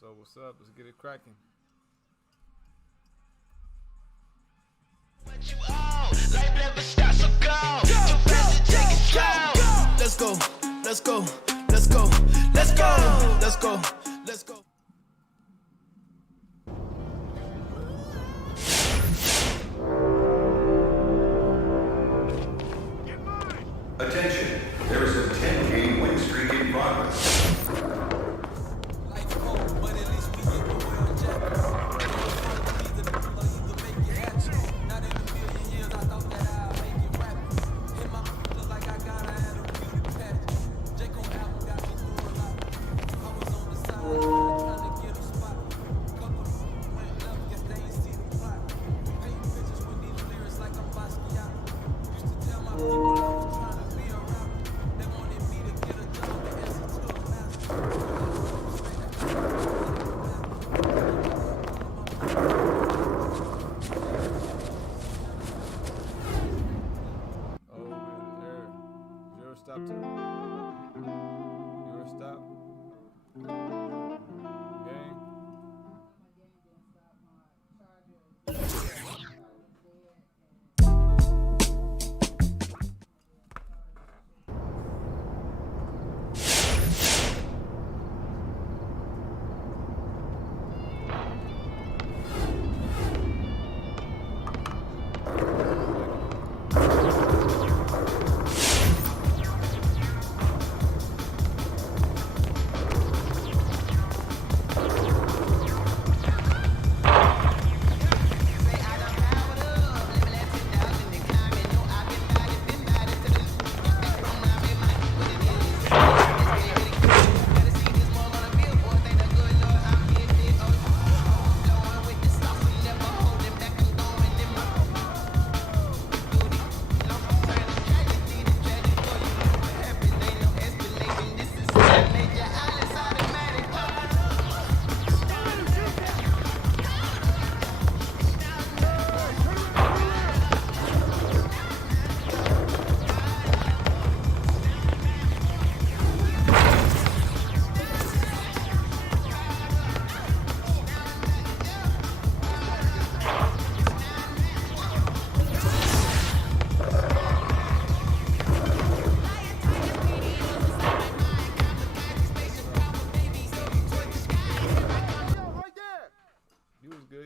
So what's up? Let's get it cracking. Let's go, let's go, let's go, let's go, let's go, let's go. Attention, there is a 10-game win streak in progress. Stop too. Your stop. Game.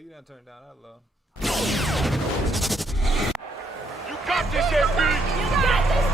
You done turned down that low. You got this, FB! You got this,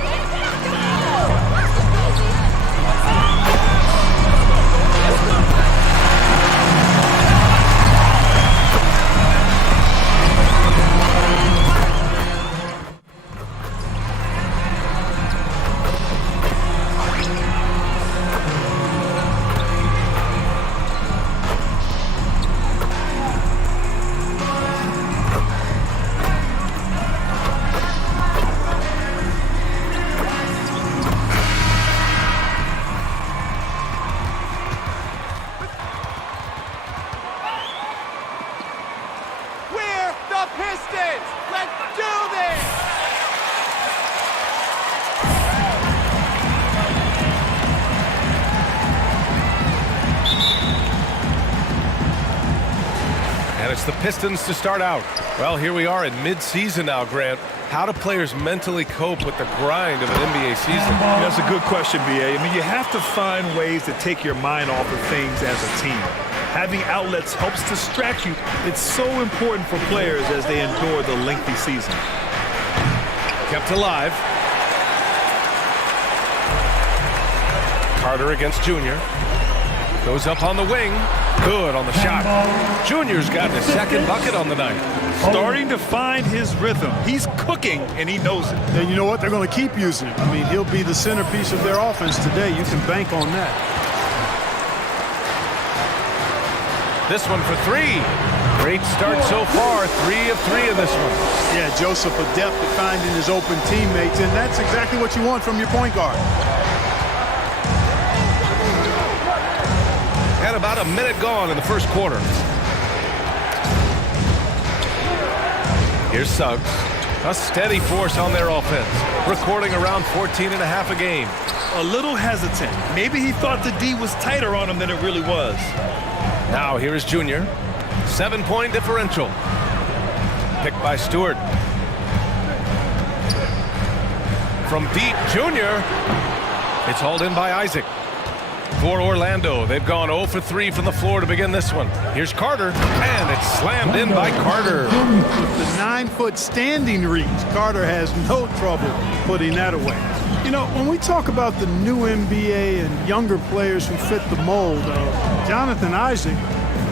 Pistons! Let's do this! And it's the Pistons to start out. Well, here we are in mid-season now, Grant. How do players mentally cope with the grind of an NBA season? That's a good question, B.A. I mean, you have to find ways to take your mind off of things as a team. Having outlets helps distract you. It's so important for players as they endure the lengthy season. Kept alive. Carter against Junior. Goes up on the wing. Good on the shot. Junior's gotten his second bucket on the night. Starting to find his rhythm. He's cooking, and he knows it. And you know what? They're going to keep using him. I mean, he'll be the centerpiece of their offense today. You can bank on that. This one for three. Great start so far. 3 of 3 in this one. Yeah, Joseph adept at finding his open teammates, and that's exactly what you want from your point guard. And about a minute gone in the first quarter. Here's Suggs. A steady force on their offense. Recording around 14.5 a game. A little hesitant. Maybe he thought the D was tighter on him than it really was. Now here is Junior. 7-point differential. Picked by Stewart. From deep, Junior. It's hauled in by Isaac. For Orlando, they've gone 0 for 3 from the floor to begin this one. Here's Carter, and it's slammed in by Carter. The 9-foot standing reach, Carter has no trouble putting that away. You know, when we talk about the new NBA and younger players who fit the mold, Jonathan Isaac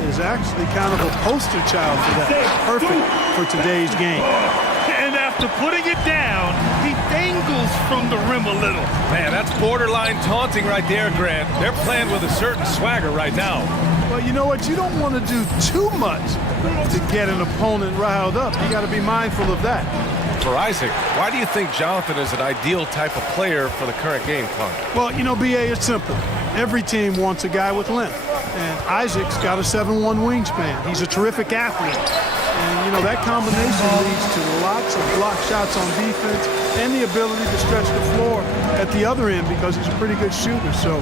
is actually kind of a poster child for that. Perfect for today's game. And after putting it down, he dangles from the rim a little. Man, that's borderline taunting right there, Grant. They're playing with a certain swagger right now. Well, you know what? You don't want to do too much to get an opponent riled up. You got to be mindful of that. For Isaac, why do you think Jonathan is an ideal type of player for the current game, Clark? Well, you know, B.A., it's simple. Every team wants a guy with length. And Isaac's got a 7'1" wingspan. He's a terrific athlete. And, you know, that combination leads to lots of block shots on defense and the ability to stretch the floor at the other end because he's a pretty good shooter. So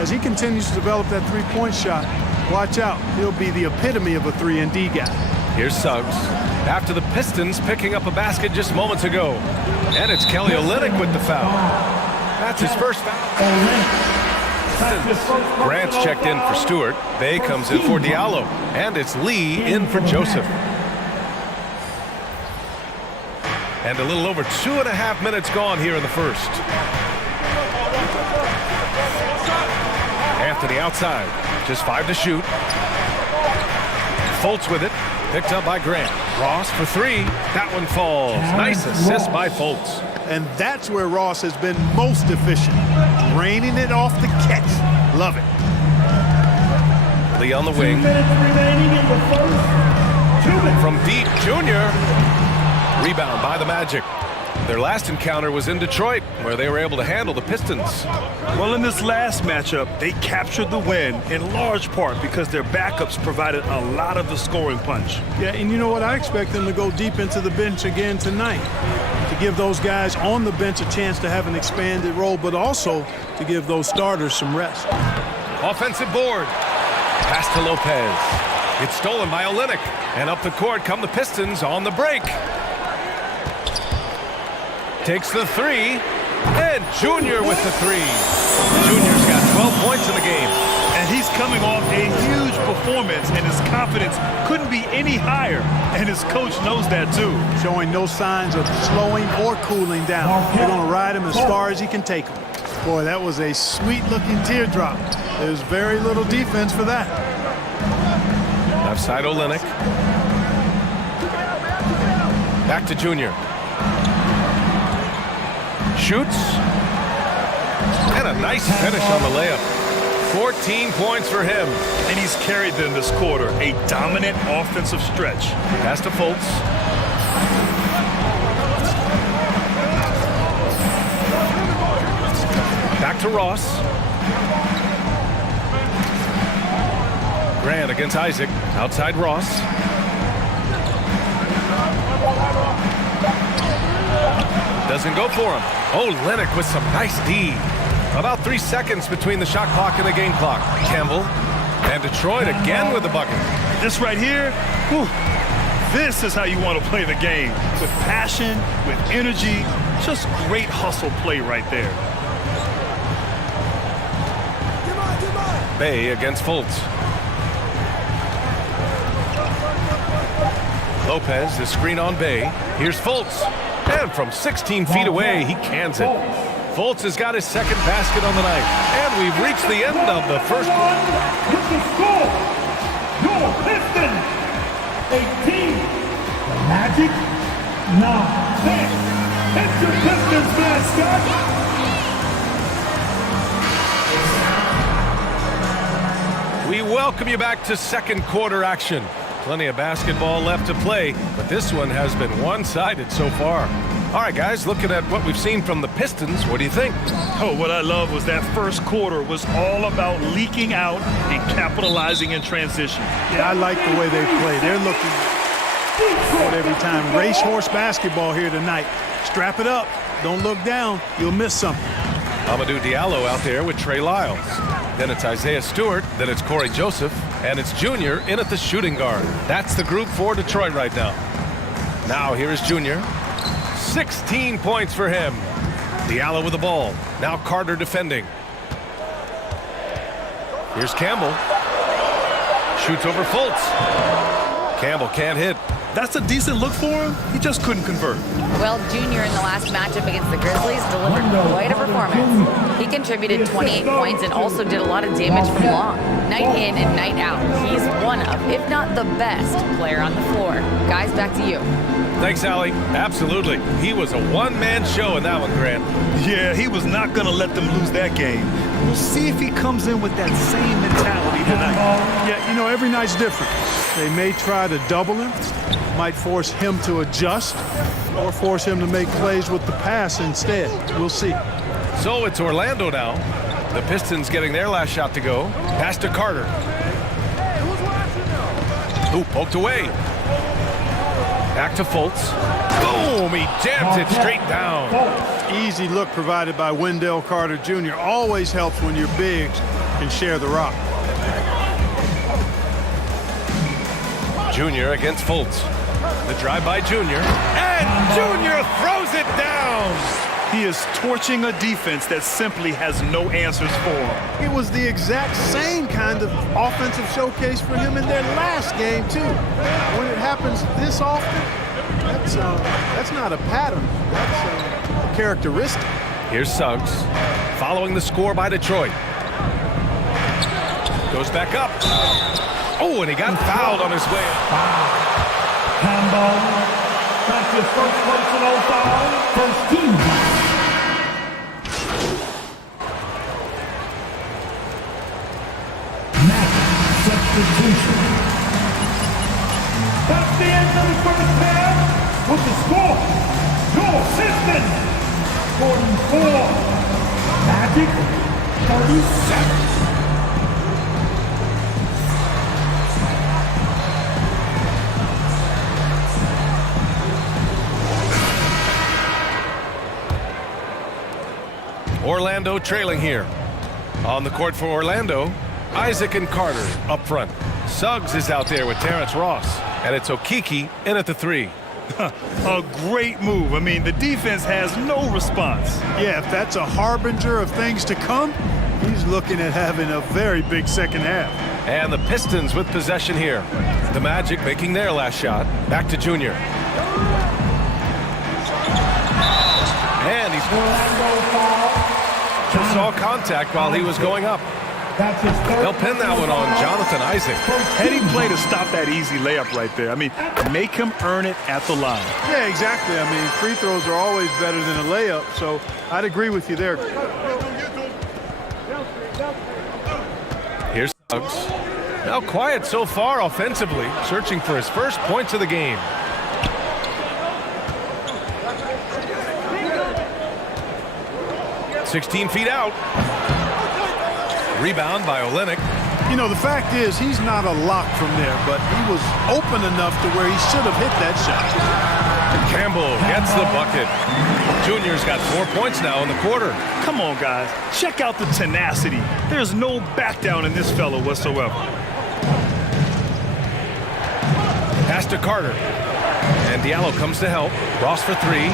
as he continues to develop that three-point shot, watch out. He'll be the epitome of a 3-and-D guy. Here's Suggs. After the Pistons picking up a basket just moments ago. And it's Kelly Olynyk with the foul. That's his first foul. Grant's checked in for Stewart. Bay comes in for Diallo. And it's Lee in for Joseph. And a little over 2.5 minutes gone here in the first. Anthony outside. Just 5 to shoot. Fultz with it. Picked up by Grant. Ross for 3. That one falls. Nice assist by Fultz. And that's where Ross has been most efficient. Raining it off the catch. Love it. Lee on the wing. From deep, Junior. Rebound by the Magic. Their last encounter was in Detroit, where they were able to handle the Pistons. Well, in this last matchup, they captured the win in large part because their backups provided a lot of the scoring punch. Yeah, and you know what? I expect them to go deep into the bench again tonight to give those guys on the bench a chance to have an expanded role, but also to give those starters some rest. Offensive board. Pass to Lopez. It's stolen by Olynyk. And up the court come the Pistons on the break. Takes the 3, and Junior with the 3. Junior's got 12 points in the game. And he's coming off a huge performance, and his confidence couldn't be any higher. And his coach knows that, too. Showing no signs of slowing or cooling down. They're going to ride him as far as he can take him. Boy, that was a sweet-looking teardrop. There's very little defense for that. Left side, Olynyk. Back to Junior. Shoots. And a nice finish on the layup. 14 points for him. And he's carried them this quarter. A dominant offensive stretch. Pass to Fultz. Back to Ross. Grant against Isaac. Outside Ross. Doesn't go for him. Oh, Olynyk with some nice D. About 3 seconds between the shot clock and the game clock. Campbell and Detroit again with the bucket. This right here, whew, this is how you want to play the game. With passion, with energy, just great hustle play right there. Bay against Fultz. Lopez, the screen on Bay. Here's Fultz. And from 16 feet away, he cans it. Fultz has got his second basket on the night. And we've reached the end of the first quarter. With the score, your Pistons, 18, the Magic, 9. It's your Pistons mascot. We welcome you back to second quarter action. Plenty of basketball left to play, but this one has been one-sided so far. All right, guys, looking at what we've seen from the Pistons, what do you think? Oh, what I love was that first quarter was all about leaking out and capitalizing in transition. Yeah, I like the way they play. They're looking for it every time. Racehorse basketball here tonight. Strap it up. Don't look down. You'll miss something. Amadou Diallo out there with Trey Lyles. Then it's Isaiah Stewart. Then it's Corey Joseph. And it's Junior in at the shooting guard. That's the group for Detroit right now. Now here is Junior. 16 points for him. Diallo with the ball. Now Carter defending. Here's Campbell. Shoots over Fultz. Campbell can't hit. That's a decent look for him. He just couldn't convert. Well, Junior in the last matchup against the Grizzlies delivered quite a performance. He contributed 28 points and also did a lot of damage from long. Night in and night out, he's one of, if not the best, player on the floor. Guys, back to you. Thanks, Allie. Absolutely. He was a one-man show in that one, Grant. Yeah, he was not going to let them lose that game. We'll see if he comes in with that same mentality tonight. Yeah, you know, every night's different. They may try to double him, might force him to adjust, or force him to make plays with the pass instead. We'll see. So it's Orlando now. The Pistons getting their last shot to go. Pass to Carter. Ooh, poked away. Back to Fultz. Boom! He jams it straight down. Easy look provided by Wendell Carter Jr. Always helps when your bigs can share the rock. Junior against Fultz. The drive by Junior. And Junior throws it down. He is torching a defense that simply has no answers for him. It was the exact same kind of offensive showcase for him in their last game, too. When it happens this often, that's not a pattern. That's a characteristic. Here's Suggs, following the score by Detroit. Goes back up. Oh, and he got fouled on his way. Campbell, that's his first personal foul, first team. Substitution. That's the end of the first half with the score. Your Pistons 44, Magic 37. Orlando trailing here. On the court for Orlando, Isaac and Carter up front. Suggs is out there with Terrence Ross. And it's Okiki in at the three. A great move. I mean, the defense has no response. Yeah, if that's a harbinger of things to come, he's looking at having a very big second half. And the Pistons with possession here. The Magic making their last shot. Back to Junior. And he's just saw contact while he was going up. They'll pin that one on Jonathan Isaac. Heady play to stop that easy layup right there. I mean, make him earn it at the line. Yeah, exactly. I mean, free throws are always better than a layup, so I'd agree with you there. Here's Suggs. Now quiet so far offensively, searching for his first points of the game. "16 feet out. Rebound by Olynyk. You know, the fact is, he's not a lock from there, but he was open enough to where he should have hit that shot. Campbell gets the bucket. Junior's got 4 points now in the quarter. Come on, guys. Check out the tenacity. There's no back down in this fella whatsoever. Pass to Carter. And Diallo comes to help. Ross for three.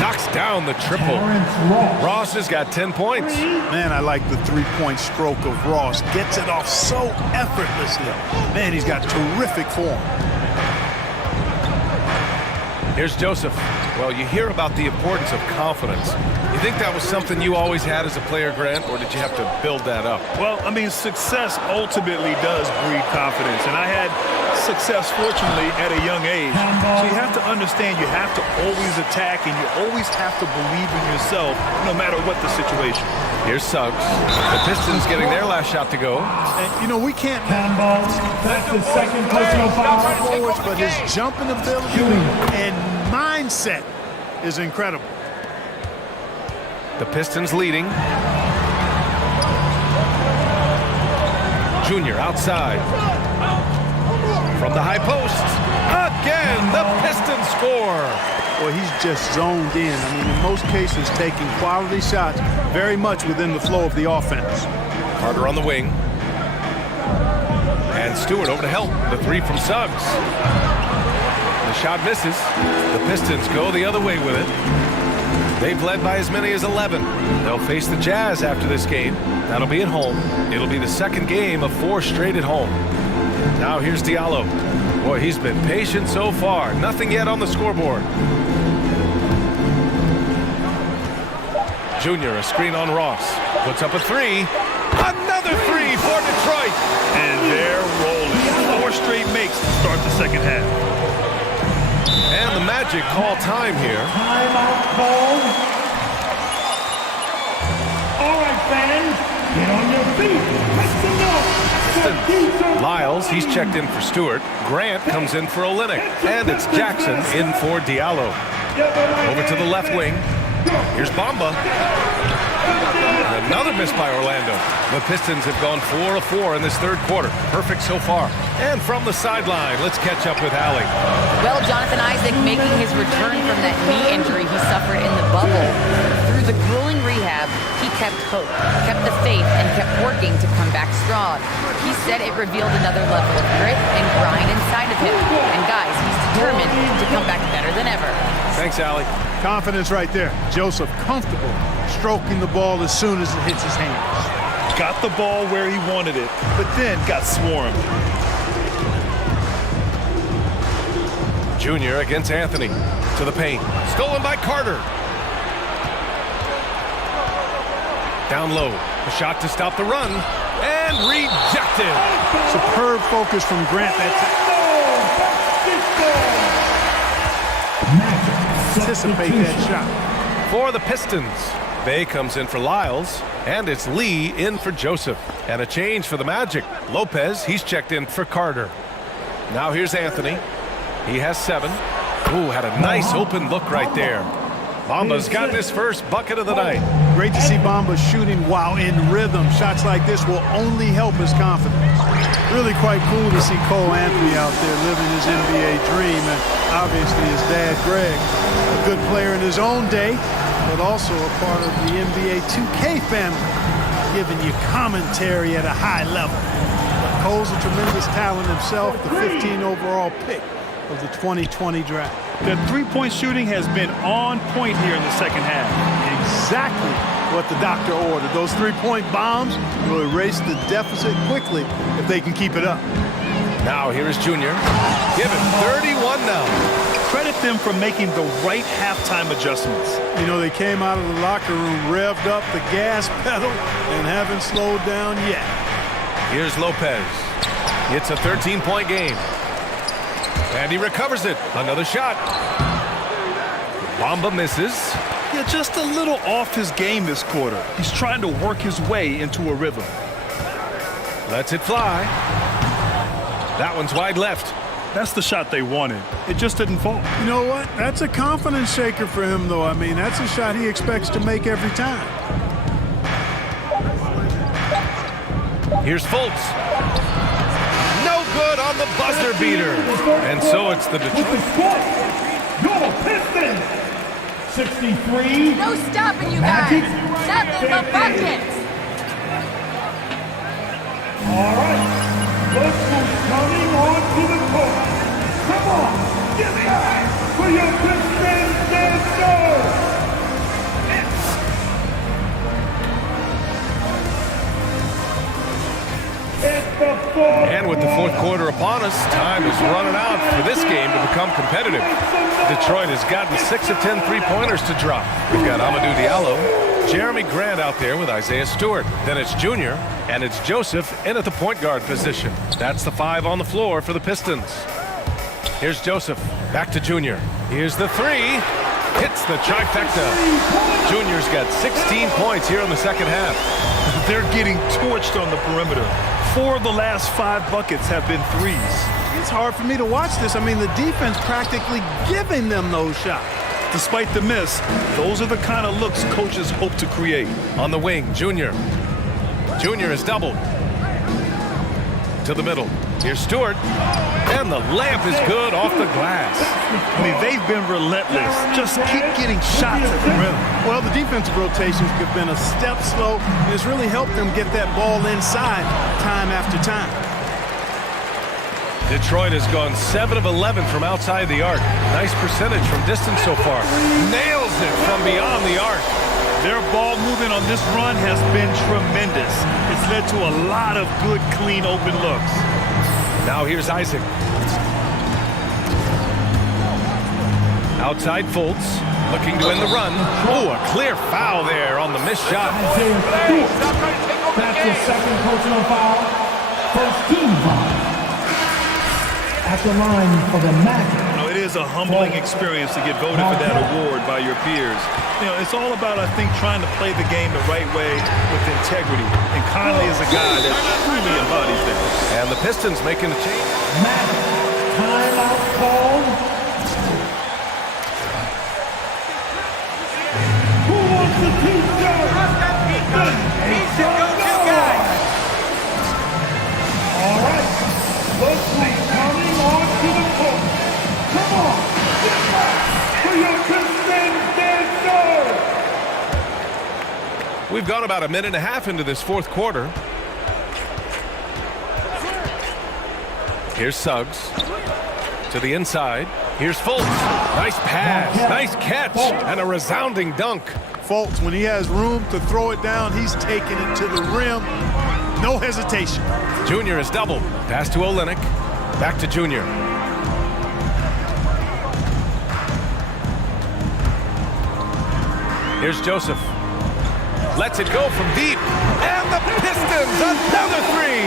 Knocks down the triple. Ross has got 10 points. Man, I like the three-point stroke of Ross. Gets it off so effortlessly. Man, he's got terrific form. Here's Joseph. Well, you hear about the importance of confidence. You think that was something you always had as a player, Grant, or did you have to build that up? Well, I mean, success ultimately does breed confidence, and I had success, fortunately, at a young age. So you have to understand you have to always attack, and you always have to believe in yourself, no matter what the situation. Here's Suggs. The Pistons getting their last shot to go. And, you know, we can't Campbell, that's his second personal foul. forwards, but his jumping ability and mindset is incredible. The Pistons leading. Junior outside. From the high post. Again, the Pistons score. Well, he's just zoned in. I mean, in most cases, taking quality shots very much within the flow of the offense. Carter on the wing. And Stewart over to help. The three from Suggs. The shot misses. The Pistons go the other way with it. They've led by as many as 11. They'll face the Jazz after this game. That'll be at home. It'll be the second game of 4 straight at home. Now here's Diallo. Boy, he's been patient so far. Nothing yet on the scoreboard. Junior, a screen on Ross. Puts up a three. Another three for Detroit. And they're rolling. 4 straight makes to start the second half. And the Magic call time here. Timeout call. All right, fans, get on your feet. Make some noise. Lyles, he's checked in for Stewart. Grant comes in for Olynyk. And it's Jackson in for Diallo. Over to the left wing. Here's Bamba. And another miss by Orlando. The Pistons have gone 4 of 4 in this third quarter. Perfect so far. And from the sideline, let's catch up with Allie. Well, Jonathan Isaac making his return from that knee injury he suffered in the bubble. Through the grueling rehab, he kept hope, kept the faith, and kept working to come back strong. He said it revealed another level of grit and grind inside of him. And guys, he's determined to come back better than ever. Thanks, Allie. Confidence right there. Joseph comfortable stroking the ball as soon as it hits his hands. Got the ball where he wanted it, but then got swarmed. Junior against Anthony. To the paint. Stolen by Carter. Down low. A shot to stop the run. And rejected. Superb focus from Grant that time. Anticipate that shot. For the Pistons, Bay comes in for Lyles, and it's Lee in for Joseph. And a change for the Magic. Lopez, he's checked in for Carter. Now here's Anthony. He has 7. Ooh, had a nice open look right there. Bamba's gotten his first bucket of the night. Great to see Bamba shooting while in rhythm. Shots like this will only help his confidence. Really quite cool to see Cole Anthony out there living his NBA dream, and obviously his dad, Greg, a good player in his own day, but also a part of the NBA 2K family, giving you commentary at a high level. But Cole's a tremendous talent himself, the 15 overall pick of the 2020 draft. The three-point shooting has been on point here in the second half. Exactly what the doctor ordered. Those three-point bombs will erase the deficit quickly if they can keep it up. Now here is Junior. Give him 31 now. Credit them for making the right halftime adjustments. You know, they came out of the locker room, revved up the gas pedal, and haven't slowed down yet. Here's Lopez. It's a 13-point game. And he recovers it. Another shot. Bamba misses. Yeah, just a little off his game this quarter. He's trying to work his way into a rhythm. Lets it fly. That one's wide left. That's the shot they wanted. It just didn't fall. You know what? That's a confidence shaker for him, though. I mean, that's a shot he expects to make every time. Here's Fultz. No good on the buzzer beater. And so it's the Detroit. Your Pistons, 63. No stopping you guys. Nothing but buckets. All right. Look who's coming onto the court. Come on, get back for your Pistons dancer. And with the fourth quarter upon us, time is running out for this game to become competitive. Detroit has gotten 6 of 10 three-pointers to drop. We've got Amadou Diallo, Jeremy Grant out there with Isaiah Stewart. Then it's Junior, and it's Joseph in at the point guard position. That's the 5 on the floor for the Pistons. Here's Joseph, back to Junior. Here's the 3, hits the trifecta. Junior's got 16 points here in the second half. They're getting torched on the perimeter. 4 of the last 5 buckets have been threes. It's hard for me to watch this. I mean, the defense practically giving them those shots. Despite the miss, those are the kind of looks coaches hope to create. On the wing, Junior. Junior is doubled. To the middle. Here's Stewart. And the layup is good off the glass. I mean, they've been relentless. Just keep getting shots at the rim. Well, the defensive rotations have been a step slow, and it's really helped them get that ball inside time after time. Detroit has gone 7 of 11 from outside the arc. Nice percentage from distance so far. Nails it from beyond the arc. Their ball movement on this run has been tremendous. It's led to a lot of good, clean, open looks. Now here's Isaac. Outside Fultz, looking to win the run. Oh, a clear foul there on the missed shot. That's your second personal foul. First team foul. At the line for the Magic. You know, it is a humbling experience to get voted for that award by your peers. You know, it's all about, I think, trying to play the game the right way with integrity. And Conley is a guy that truly embodies that. And the Pistons making a change. Magic. Timeout called. Who wants the two-shot? He's the go-to guy. All right. Let's see. Coming on to the court. Come on. Get back for your Pistons dancer. We've gone about a minute and a half into this fourth quarter. Here's Suggs to the inside. Here's Fultz. Nice pass, nice catch, and a resounding dunk. Fultz, when he has room to throw it down, he's taking it to the rim. No hesitation. Junior is doubled. Pass to Olynyk. Back to Junior. Here's Joseph. Lets it go from deep. And the Pistons, another three.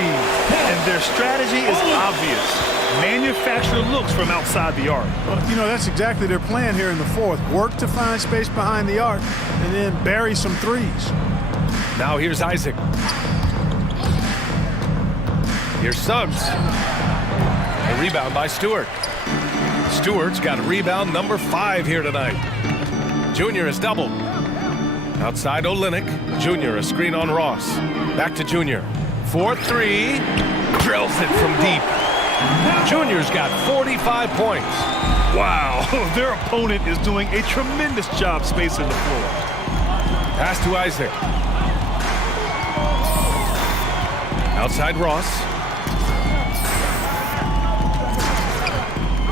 And their strategy is obvious. Manufacture looks from outside the arc. Well, you know, that's exactly their plan here in the fourth. Work to find space behind the arc and then bury some threes. Now here's Isaac. Here's Suggs. A rebound by Stewart. Stewart's got rebound number 5 here tonight. Junior is doubled. Outside Olynyk. Junior, a screen on Ross. Back to Junior. 4-3. Drills it from deep. Junior's got 45 points. Wow, their opponent is doing a tremendous job spacing the floor. Pass to Isaac. Outside Ross.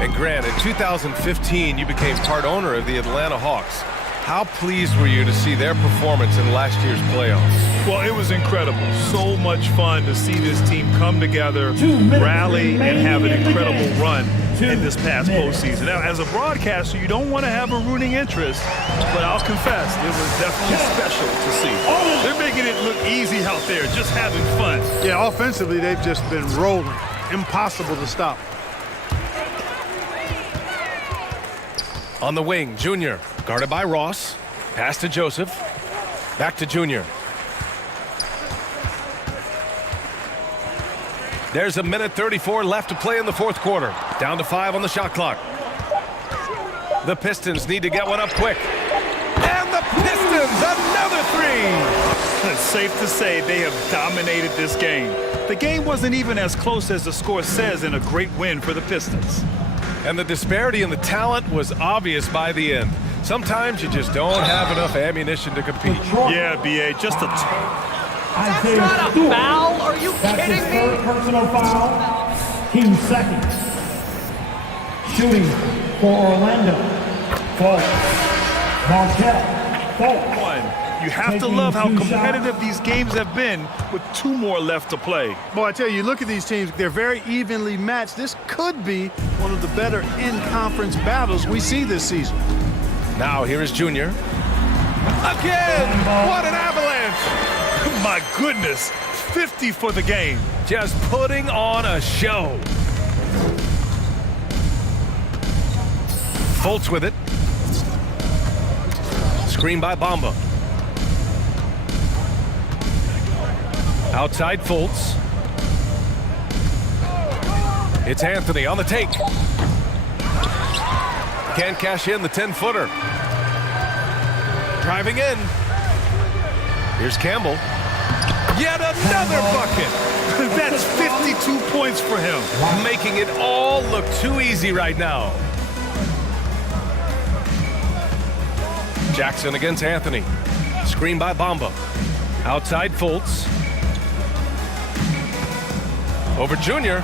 And Grant, in 2015, you became part owner of the Atlanta Hawks. How pleased were you to see their performance in last year's playoffs? Well, it was incredible. So much fun to see this team come together, rally, and have an incredible run in this past postseason. Now, as a broadcaster, you don't want to have a rooting interest, but I'll confess, it was definitely special to see. They're making it look easy out there, just having fun. Yeah, offensively, they've just been rolling. Impossible to stop. On the wing, Junior, guarded by Ross. Pass to Joseph. Back to Junior. There's a minute 34 left to play in the fourth quarter. Down to 5 on the shot clock. The Pistons need to get one up quick. And the Pistons, another three! It's safe to say they have dominated this game. The game wasn't even as close as the score says in a great win for the Pistons. And the disparity in the talent was obvious by the end. Sometimes you just don't have enough ammunition to compete. Yeah, B.A., just a... That's not a foul? Are you That's kidding his me? third personal foul. Team second. Shooting for Orlando. Fultz. Markelle. Fultz. You have to love how competitive these games have been with 2 more left to play. Boy, I tell you, look at these teams. They're very evenly matched. This could be one of the better in-conference battles we see this season. Now here is Junior. Again! What an avalanche! My goodness, 50 for the game. Just putting on a show. Fultz with it. Screen by Bamba. Outside Fultz. It's Anthony on the take. Can't cash in the 10-footer. Driving in. Here's Campbell. Yet another bucket. That's 52 points for him. Making it all look too easy right now. Jackson against Anthony. Screen by Bamba. Outside Fultz. Over Junior.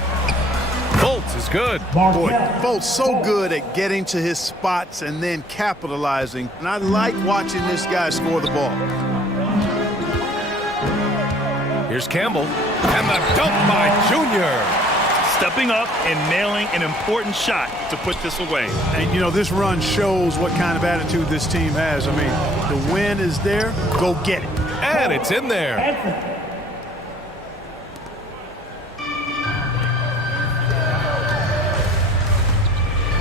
Fultz is good. Boy, Fultz so good at getting to his spots and then capitalizing. And I like watching this guy score the ball. Here's Campbell. And the dunk by Junior. Stepping up and nailing an important shot to put this away. And, you know, this run shows what kind of attitude this team has. I mean, the win is there. Go get it. And it's in there.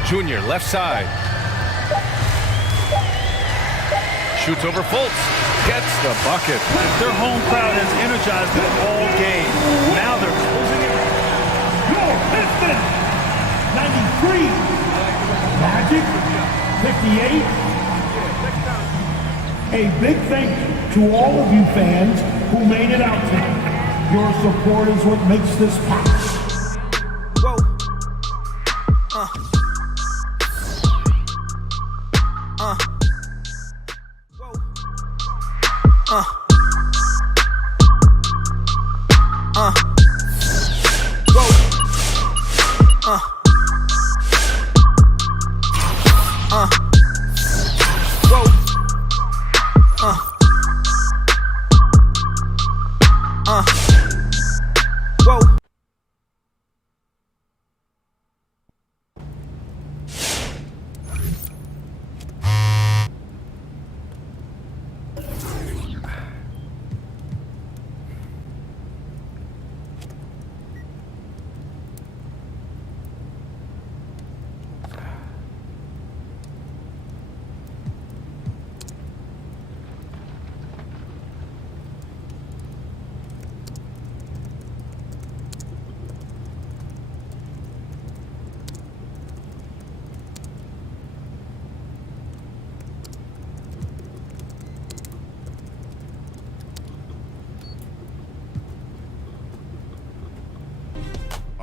Junior, left side. Shoots over Fultz. Gets the bucket. Their home crowd has energized them all game. Now they're closing it. Your Pistons, 93. Magic, 58. A big thank you to all of you fans who made it out tonight. Your support is what makes this possible. Whoa.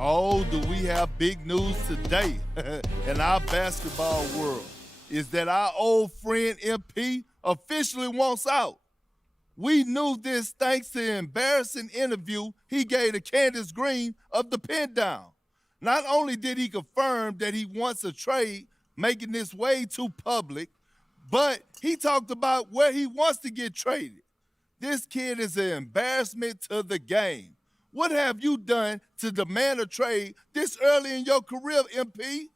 Oh, do we have big news today in our basketball world? Is that our old friend MP officially wants out. We knew this thanks to the embarrassing interview he gave to Candace Green of the Pin Down. Not only did he confirm that he wants a trade, making this way too public, but he talked about where he wants to get traded. This kid is an embarrassment to the game. What have you done to demand a trade this early in your career, MP,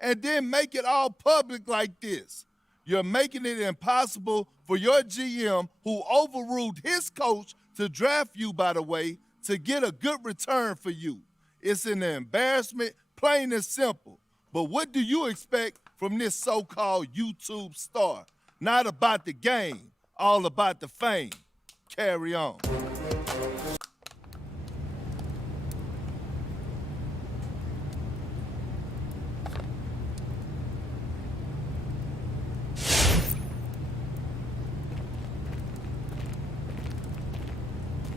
and then make it all public like this? You're making it impossible for your GM, who overruled his coach to draft you, by the way, to get a good return for you. It's an embarrassment, plain and simple. But what do you expect from this so-called YouTube star? Not about the game, all about the fame. Carry on.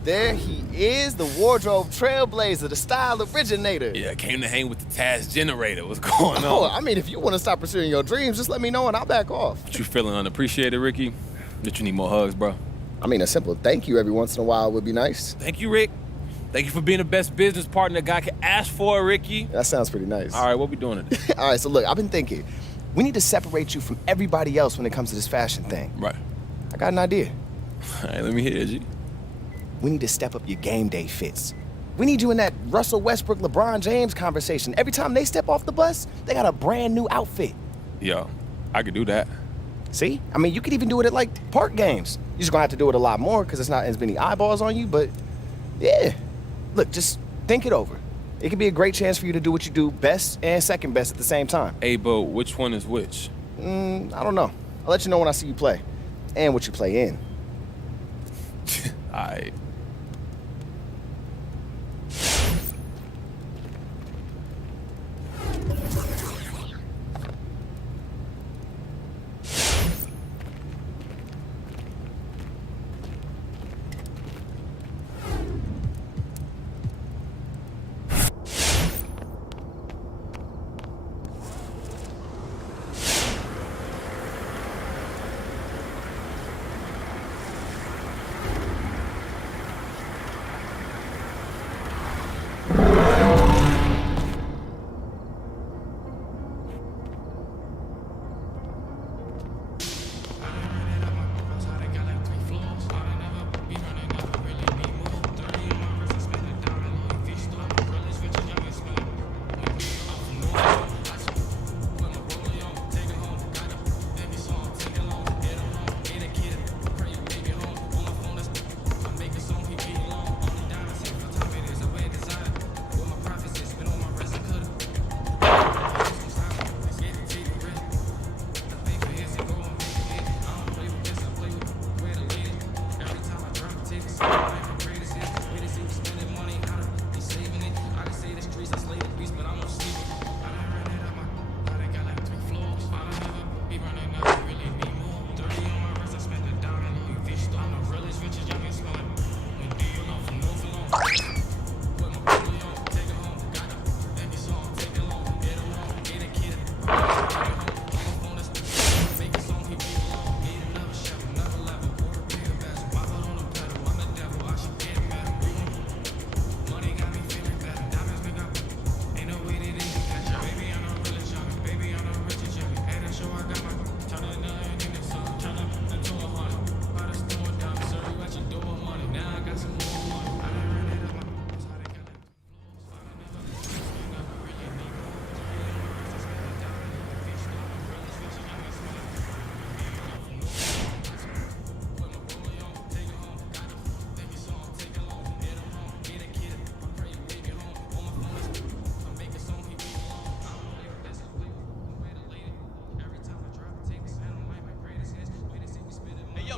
There he is, the wardrobe trailblazer, the style originator. Yeah, I came to hang with the task generator. What's going on? Oh, I mean, if you want to stop pursuing your dreams, just let me know and I'll back off. What you feeling unappreciated, Ricky? That you need more hugs, bro? I mean, a simple thank you every once in a while would be nice. Thank you, Rick. Thank you for being the best business partner a guy could ask for, Ricky. That sounds pretty nice. All right, what we doing today? All right, so look, I've been thinking. We need to separate you from everybody else when it comes to this fashion thing. Right. I got an idea. All right, let me hear it, G. We need to step up your game day fits. We need you in that Russell Westbrook, LeBron James conversation. Every time they step off the bus, they got a brand new outfit. Yo, I could do that. See? I mean, you could even do it at, like, park games. You're just gonna have to do it a lot more because there's not as many eyeballs on you, but yeah. Look, just think it over. It could be a great chance for you to do what you do best and second best at the same time. Hey, Bo, which one is which? I don't know. I'll let you know when I see you play and what you play in. All right.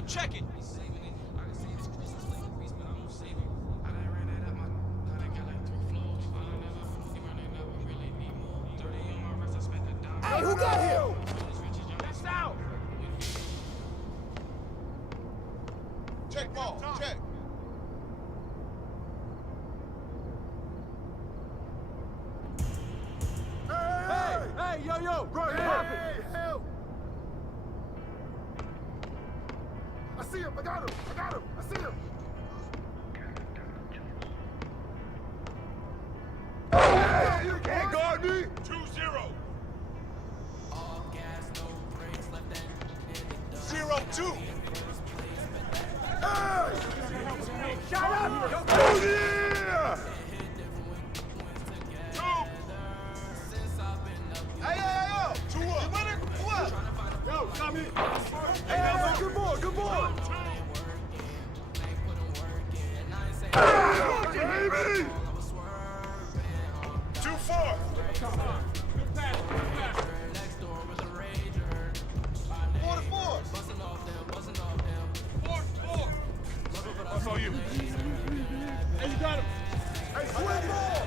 check it. Hey, who got him? That's out. Check ball, check. Hey, yo, bro, you poppin'. Help! I see him, I got him, I see him. Hey, you can't guard me. 2-0. All gas, no brakes, left hand. 0-2. Hey! Shut up! Oh, yeah! 2. Hey, yo! 2 up. You winning? Who up? Yo, stop me. Hey, good boy, good boy. Baby! 2-4. Good pass. 44. 4-4. That's all you. Hey, you got him. Hey, swing ball!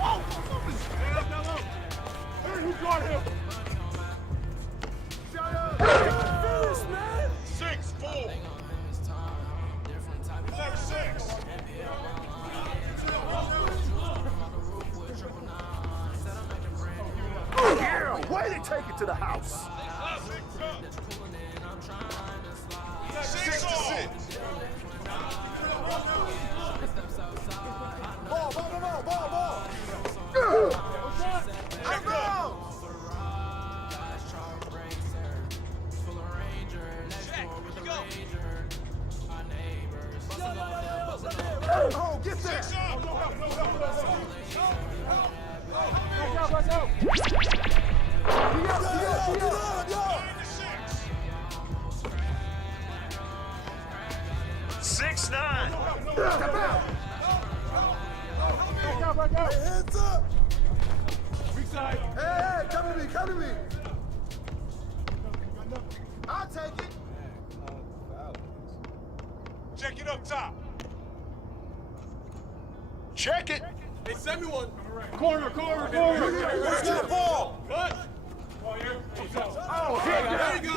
Oh, hey, who got him? Shut up! Finish, man. 6-4. 4-6. Yeah, way to take it to the house. 6 all. Ball. Check up. Oh, get there! 6 up. No help. Let's go. Yo! 6-9. Step out! Hey, hands up! Weak side. Hey, come to me! I'll take it! Check it up top. Check it! Hey, send me one. Corner! Where's that ball? What? Oh, here. Oh, There you go.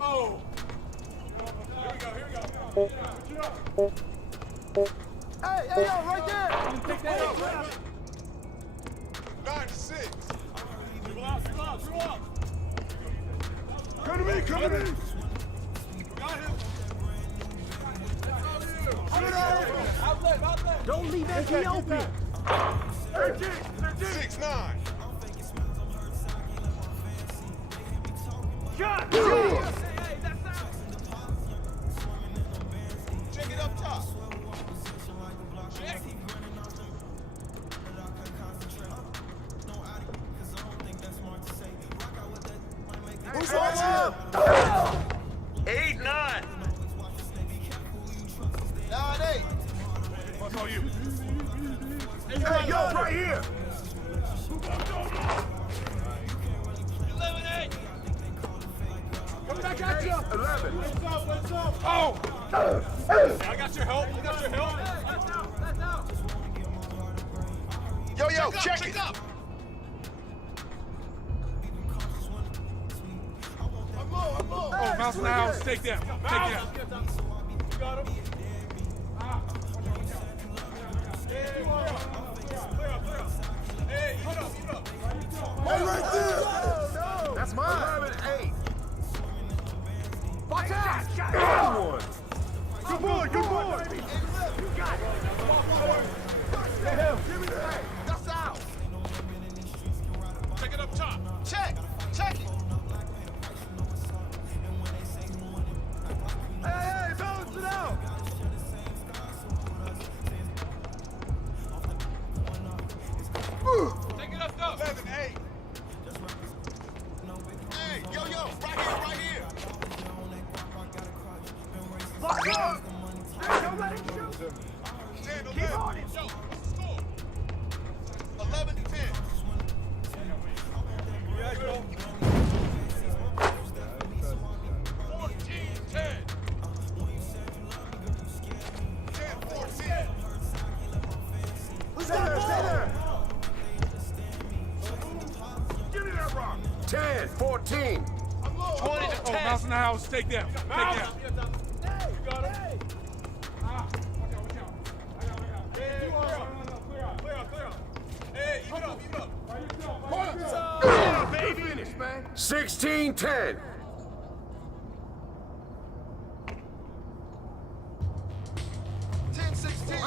Oh. Here we go. Hey, yo, right there! Take that out. 9-6. Dribble out. Come to me! Got him. Outlet. Don't leave that key open. 6-9. Shot. Check it up top. Check. Who's on 8-9. 9-8. That's all you. Hey, yo, right here! 11-8. Coming back at you. 11. What's up? Oh. I got your help. That's out. Yo, check it! up. I'm low. Oh, mouse now. Take that. Got him. Hey, get up. Hey, right there! That's mine. 11-8. Watch out! Good boy! You got it! Give me that! That's out! Check it up top. Check it! Hey, balance it out! Take it up top. 11-8. Hey, yo, right here! Lock up. Hey, don't let him shoot. 10-11. Keep on it. Yo, what's the score? 11-10. Yeah, go. 20 to 10. Mouse in the house. Take them. Take them. You got him. Watch out. Hey, clear out. Hey, even up. Baby. Finish, man. 16-10. 10-16.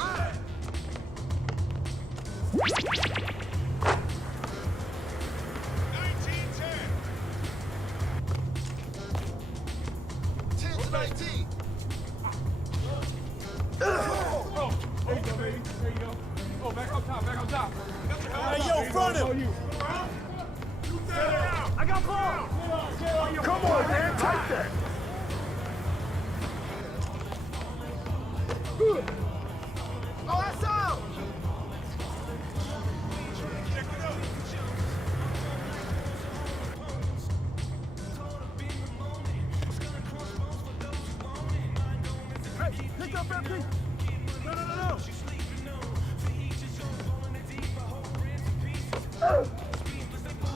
10-19. Oh, there you go, baby. There you go. Oh, back on top. Hey, yo, front him. I got ball. Come on, man, take that. Oh, that's out. Pick up that piece. No.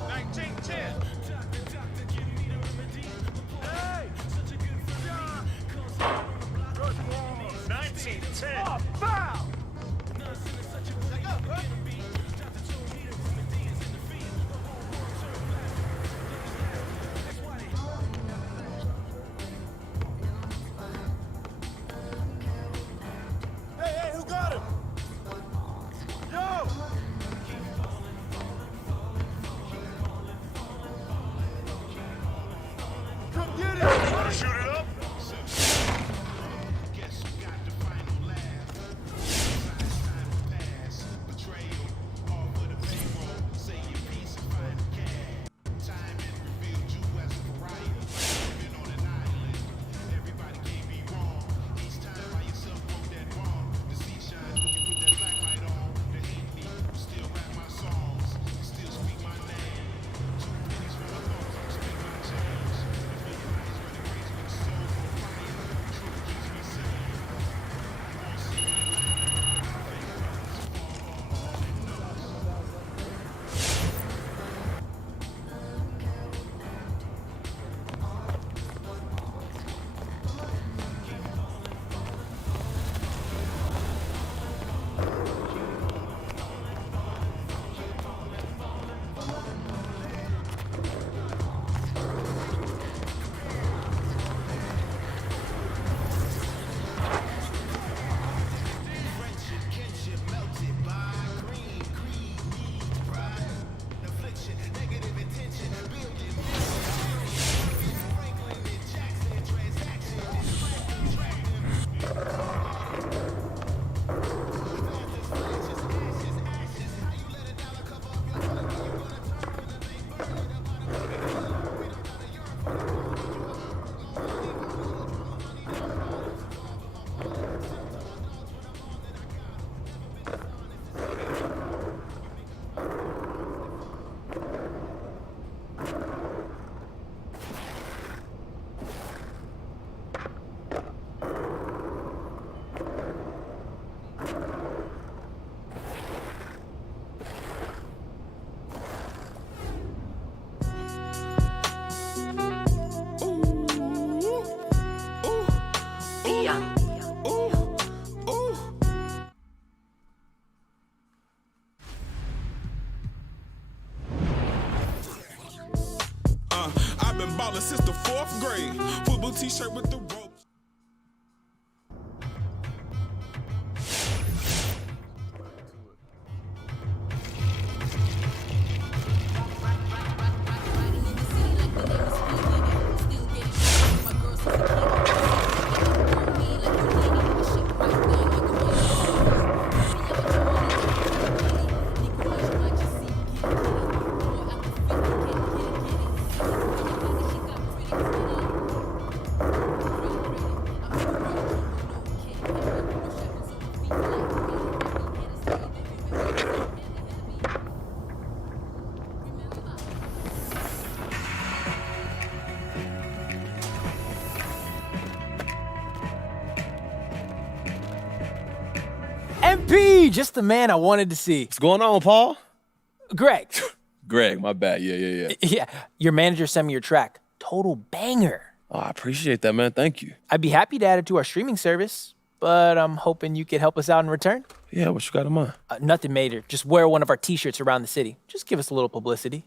19-10. Hey. 19-10. Oh, foul. Hey, who got him? Yo. Come get it. Wanna shoot it up? I've been ballin' since the 4th grade. Football t-shirt with the ropes. MP, just the man I wanted to see. What's going on, Paul? Greg. Greg, my bad. Yeah. Yeah, your manager sent me your track. Total banger. Oh, I appreciate that, man. Thank you. I'd be happy to add it to our streaming service, but I'm hoping you could help us out in return. Yeah, what you got in mind? Nothing major. Just wear one of our t-shirts around the city. Just give us a little publicity.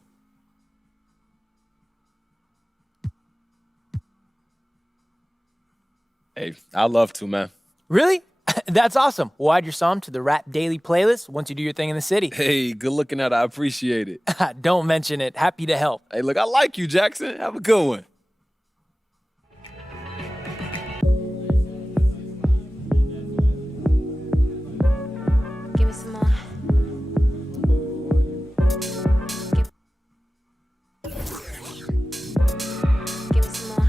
Hey, I'd love to, man. Really? That's awesome. We'll add your song to the Rap Daily playlist once you do your thing in the city. Hey, good looking at it. I appreciate it. Don't mention it. Happy to help. Hey, look, I like you, Jackson. Have a good one. Give me some more. Give me some more.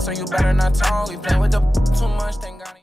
So you better not talk. We play with the too much. Thank God.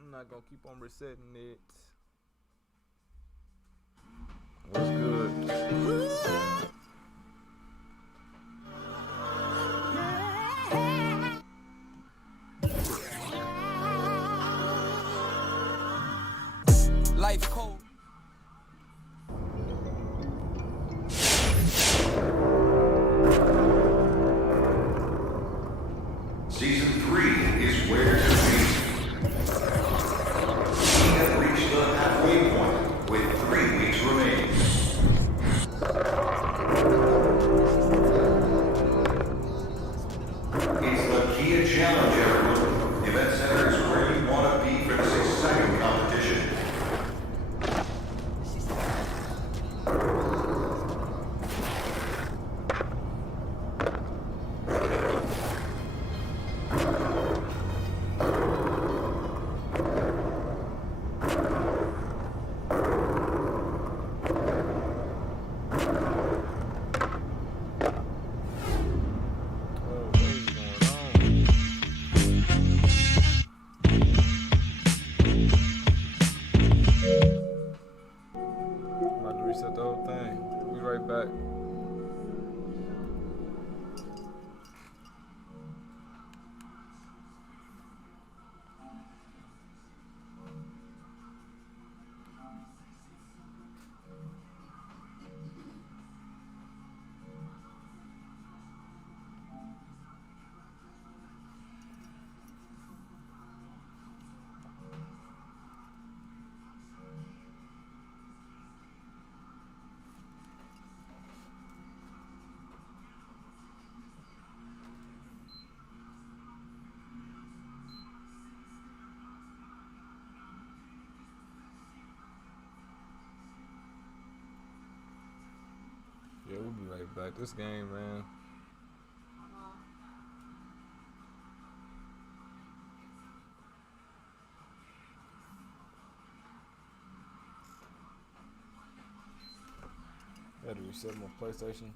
I'm not gonna keep on resetting it. What's good? Life cold. Season 3 is where to be. We have reached the halfway point with 3 weeks remaining. It's the Kia Challenge, everyone. Event Center is where you want to be for this exciting competition. Reset the whole thing. We'll be right back. Yeah, we'll be right back. This game, man. Had to reset my PlayStation.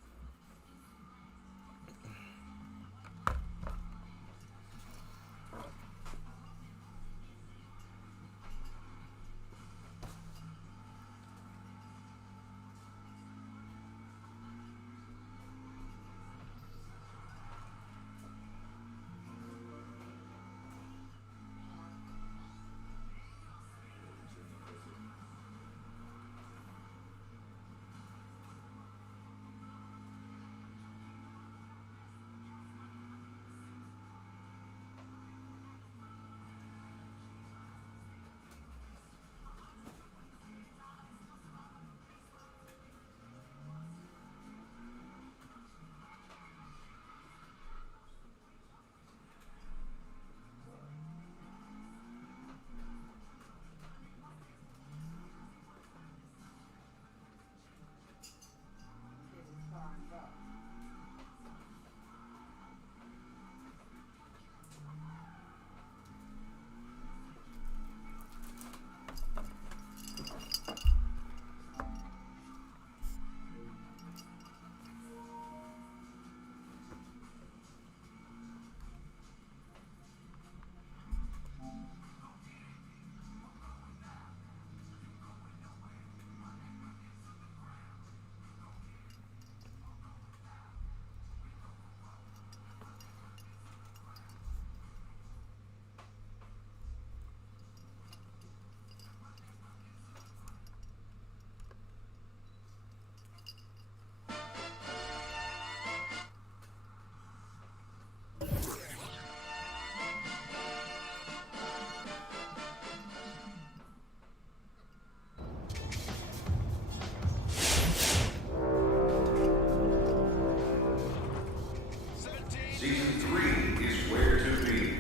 Season 3 is where to be.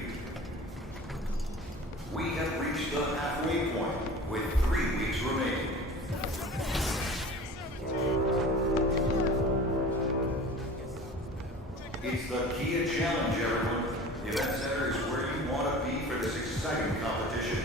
We have reached the halfway point with 3 weeks remaining. It's the Kia Challenge, everyone. The event center is where you want to be for this exciting competition.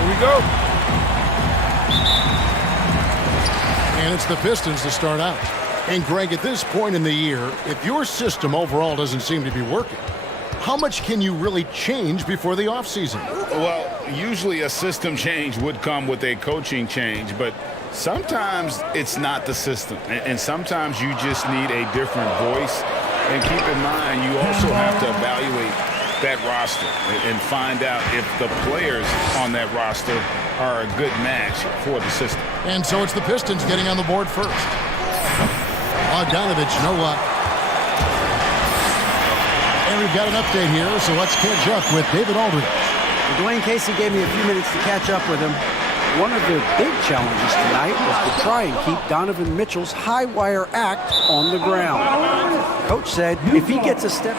Here we go. And it's the Pistons to start out. And Greg, at this point in the year, if your system overall doesn't seem to be working, how much can you really change before the offseason? Well, usually a system change would come with a coaching change, but sometimes it's not the system. And sometimes you just need a different voice. And keep in mind, you also have to evaluate that roster and find out if the players on that roster are a good match for the system. And so it's the Pistons getting on the board first. Bogdanovich, no luck. And we've got an update here, so let's catch up with David Aldridge. Dwayne Casey gave me a few minutes to catch up with him. One of their big challenges tonight was to try and keep Donovan Mitchell's high wire act on the ground. Coach said if he gets a step...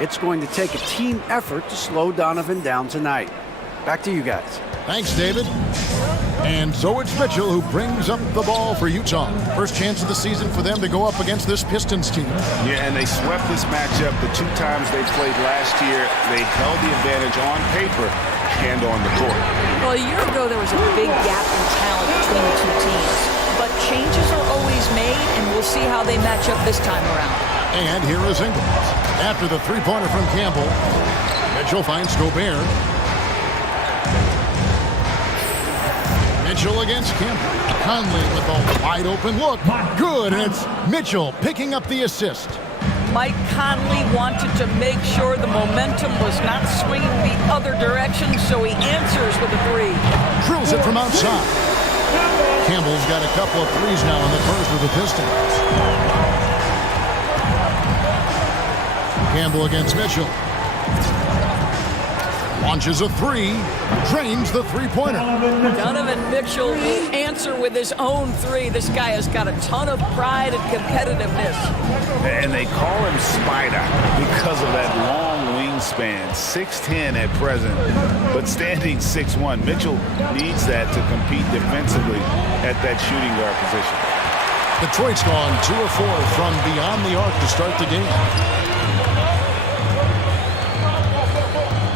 It's going to take a team effort to slow Donovan down tonight. Back to you guys. Thanks, David. And so it's Mitchell who brings up the ball for Utah. First chance of the season for them to go up against this Pistons team. Yeah, and they swept this matchup the 2 times they played last year. They held the advantage on paper and on the court. Well, a year ago, there was a big gap in talent between the two teams. But changes are always made, and we'll see how they match up this time around. And here is Ingles. After the three-pointer from Campbell, Mitchell finds Gobert. Mitchell against Campbell. Conley with a wide-open look. Good, and it's Mitchell picking up the assist. Mike Conley wanted to make sure the momentum was not swinging the other direction, so he answers with a 3. Drills it from outside. Campbell's got a couple of threes now in the first with the Pistons. Campbell against Mitchell. Launches a 3, drains the three-pointer. Donovan Mitchell will answer with his own 3. This guy has got a ton of pride and competitiveness. And they call him Spider because of that long wingspan, 6'10" at present, but standing 6'1". Mitchell needs that to compete defensively at that shooting guard position. Detroit's gone 2 of 4 from beyond the arc to start the game.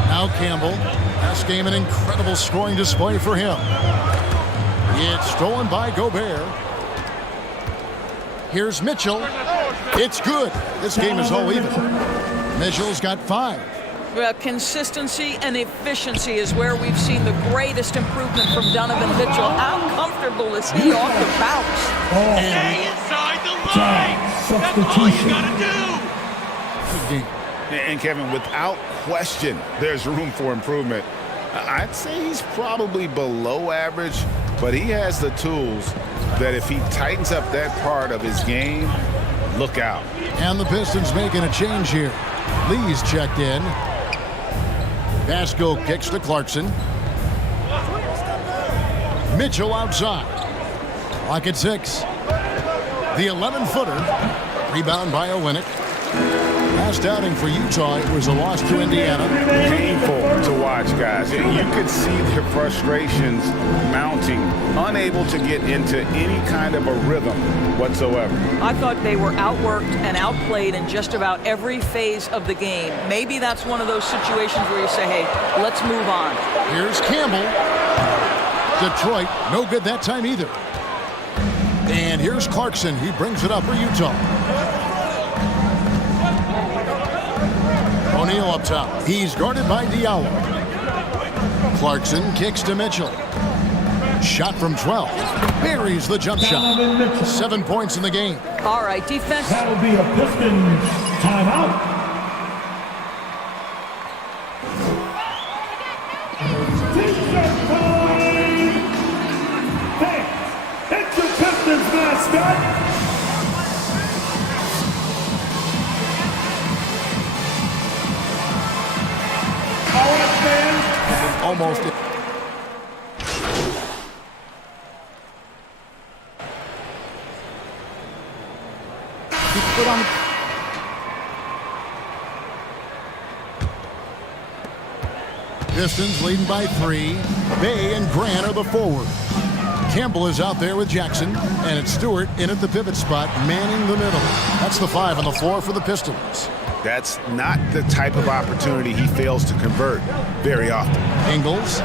Now Campbell. Last game, an incredible scoring display for him. It's stolen by Gobert. Here's Mitchell. It's good. This game is all even. Mitchell's got 5. Well, consistency and efficiency is where we've seen the greatest improvement from Donovan Mitchell. How comfortable is he off the bounce? Stay inside the line. That's all you gotta do. Good game. And Kevin, without question, there's room for improvement. I'd say he's probably below average, but he has the tools that if he tightens up that part of his game, look out. And the Pistons making a change here. Lee's checked in. Vasco kicks to Clarkson. Mitchell outside. Clock at 6. The 11-footer. Rebound by Olynyk. Last outing for Utah, it was a loss to Indiana. Painful to watch, guys. You could see their frustrations mounting, unable to get into any kind of a rhythm whatsoever. I thought they were outworked and outplayed in just about every phase of the game. Maybe that's one of those situations where you say, hey, let's move on. Here's Campbell. Detroit, no good that time either. And here's Clarkson. He brings it up for Utah. O'Neal up top. He's guarded by Diallo. Clarkson kicks to Mitchell. Shot from 12. Buries the jump shot. 7 points in the game. All right, defense. That'll be a Pistons timeout. It's your Pistons mascot. Almost. Put on. Pistons leading by 3. Bay and Grant are the forward. Campbell is out there with Jackson, and it's Stewart in at the pivot spot, manning the middle. That's the 5 on the floor for the Pistons. That's not the type of opportunity he fails to convert very often. Ingles.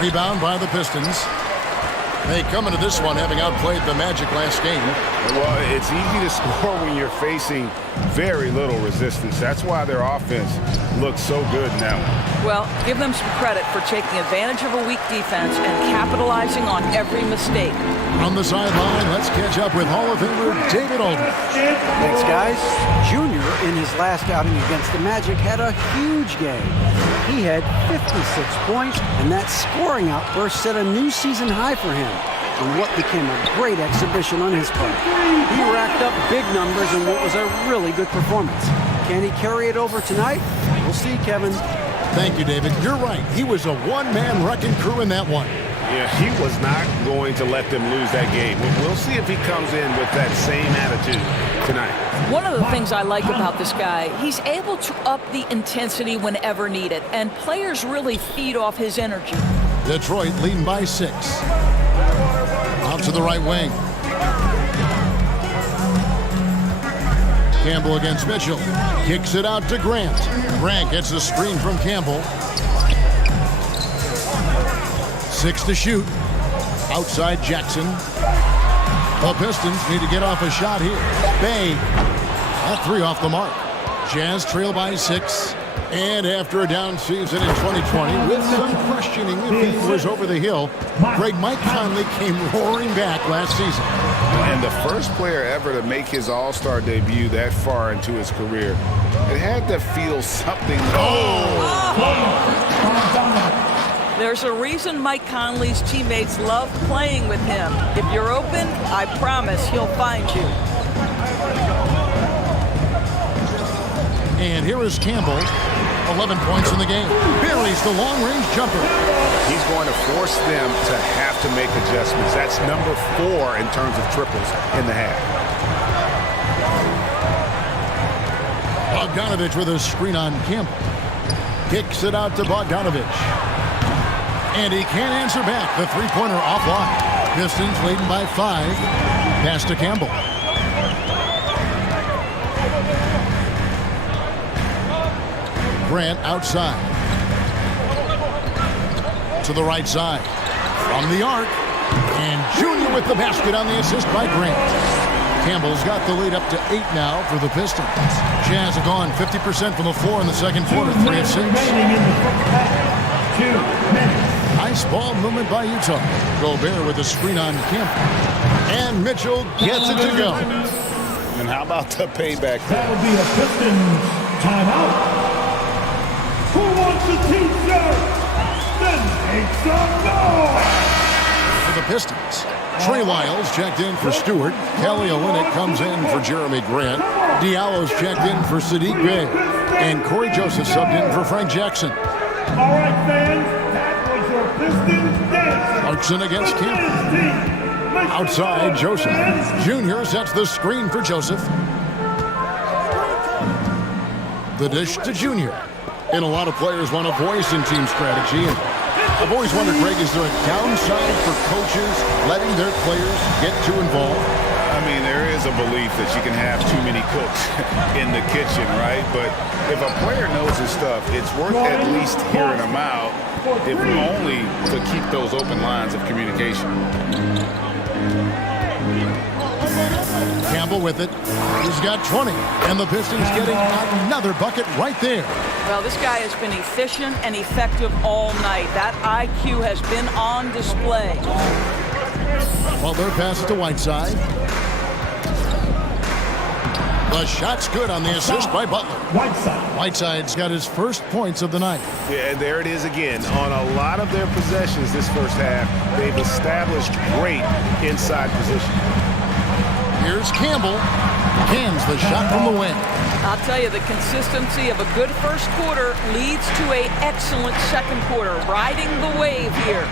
Rebound by the Pistons. They come into this one having outplayed the Magic last game. Well, it's easy to score when you're facing very little resistance. That's why their offense looks so good now. Well, give them some credit for taking advantage of a weak defense and capitalizing on every mistake. On the sideline, let's catch up with Hall of Famer David Aldridge. Thanks, guys. Junior, in his last outing against the Magic, had a huge game. He had 56 points, and that scoring outburst set a new season high for him in what became a great exhibition on his part. He racked up big numbers in what was a really good performance. Can he carry it over tonight? We'll see, Kevin. Thank you, David. You're right. He was a one-man wrecking crew in that one. Yeah, he was not going to let them lose that game. We'll see if he comes in with that same attitude tonight. One of the things I like about this guy, he's able to up the intensity whenever needed, and players really feed off his energy. Detroit leading by 6. Out to the right wing. Campbell against Mitchell. Kicks it out to Grant. Grant gets a screen from Campbell. 6 to shoot. Outside Jackson. The Pistons need to get off a shot here. Bay. That 3 off the mark. Jazz trail by 6. And after a down season in 2020, with some questioning if he was over the hill, Mike Conley came roaring back last season. And the first player ever to make his All-Star debut that far into his career, it had to feel something. There's a reason Mike Conley's teammates love playing with him. If you're open, I promise he'll find you. And here is Campbell, 11 points in the game. Buries the long-range jumper. He's going to force them to have to make adjustments. That's number 4 in terms of triples in the half. Bogdanovich with a screen on Campbell. Kicks it out to Bogdanovich. And he can't answer back. The three-pointer offline. Pistons leading by 5. Pass to Campbell. Grant outside. To the right side. From the arc. And Junior with the basket on the assist by Grant. Campbell's got the lead up to 8 now for the Pistons. Jazz have gone 50% from the floor in the second quarter. 3 of 6. Nice ball movement by Utah. Gobert with a screen on Campbell. And Mitchell gets it to go. And how about the payback? That'll be a Pistons timeout. Who wants a t-shirt? Then make some noise! For the Pistons, Trey Lyles checked in for Stewart. Kelly Olynyk comes in for Jeremy Grant. Diallo's checked in for Sadiq Bey. And Corey Joseph subbed in for Frank Jackson. All right, fans, that was your Pistons dance. Clarkson against Campbell. Outside, Joseph. Junior sets the screen for Joseph. The dish to Junior. And a lot of players want a voice in team strategy. And I've always wondered, Greg, is there a downside for coaches letting their players get too involved? I mean, there is a belief that you can have too many cooks in the kitchen, right? But if a player knows his stuff, it's worth at least hearing them out, if only to keep those open lines of communication. Campbell with it. He's got 20. And the Pistons getting another bucket right there. Well, this guy has been efficient and effective all night. That IQ has been on display. Well, their pass to Whiteside. The shot's good on the assist by Butler. Whiteside's got his first points of the night. Yeah, and there it is again. On a lot of their possessions this first half, they've established great inside position. Here's Campbell. Cans the shot from the wing. I'll tell you, the consistency of a good first quarter leads to an excellent second quarter, riding the wave here.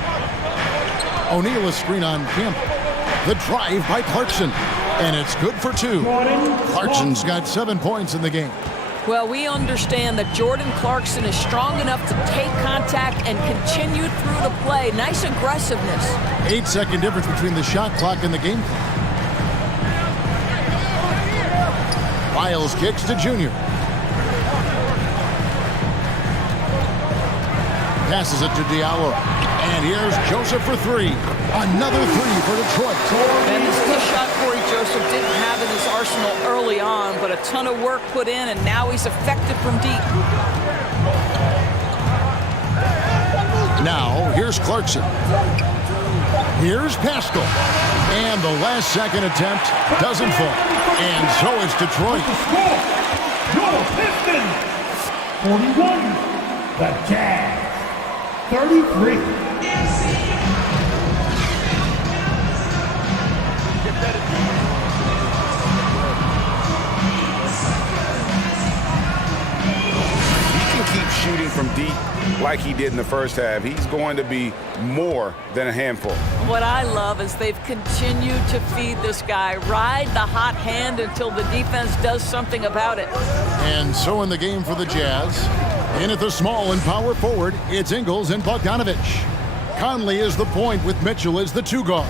O'Neal a screen on Campbell. The drive by Clarkson. And it's good for 2. Clarkson's got 7 points in the game. Well, we understand that Jordan Clarkson is strong enough to take contact and continue through the play. Nice aggressiveness. 8-second difference between the shot clock and the game clock. Miles kicks to Junior. Passes it to Diallo. And here's Joseph for three. Another three for Detroit. And this tee shot Corey Joseph didn't have in his arsenal early on, but a ton of work put in, and now he's effective from deep. Now, here's Clarkson. Here's Pascal. And the last second attempt doesn't fall. And so is Detroit. Your Pistons, 41. The Jazz, 33. Keep shooting from deep like he did in the first half. He's going to be more than a handful. What I love is they've continued to feed this guy. Ride the hot hand until the defense does something about it. And so in the game for the Jazz, in at the small and power forward, it's Ingles and Bogdanovich. Conley is the point with Mitchell as the two guard.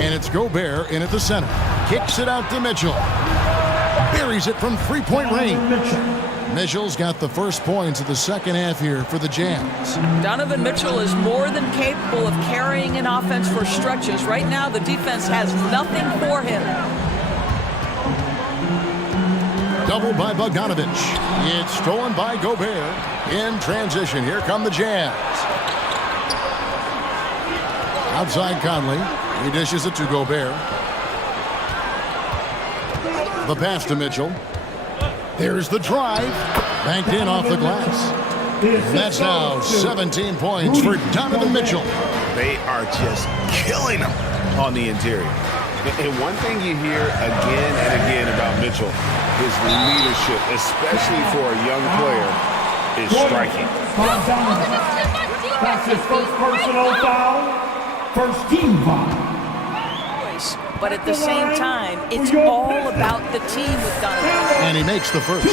And it's Gobert in at the center. Kicks it out to Mitchell. Buries it from three-point range. Mitchell's got the first points of the second half here for the Jazz. Donovan Mitchell is more than capable of carrying an offense for stretches. Right now, the defense has nothing for him. Double by Bogdanovich. It's stolen by Gobert. In transition, here come the Jazz. Outside Conley. He dishes it to Gobert. The pass to Mitchell. There's the drive. Banked in off the glass. And that's now 17 points for Donovan Mitchell. They are just killing him on the interior. And one thing you hear again and again about Mitchell, his leadership, especially for a young player, is striking. That's his first personal foul. First team foul. But at the same time, it's all about the team with Donovan. And he makes the first.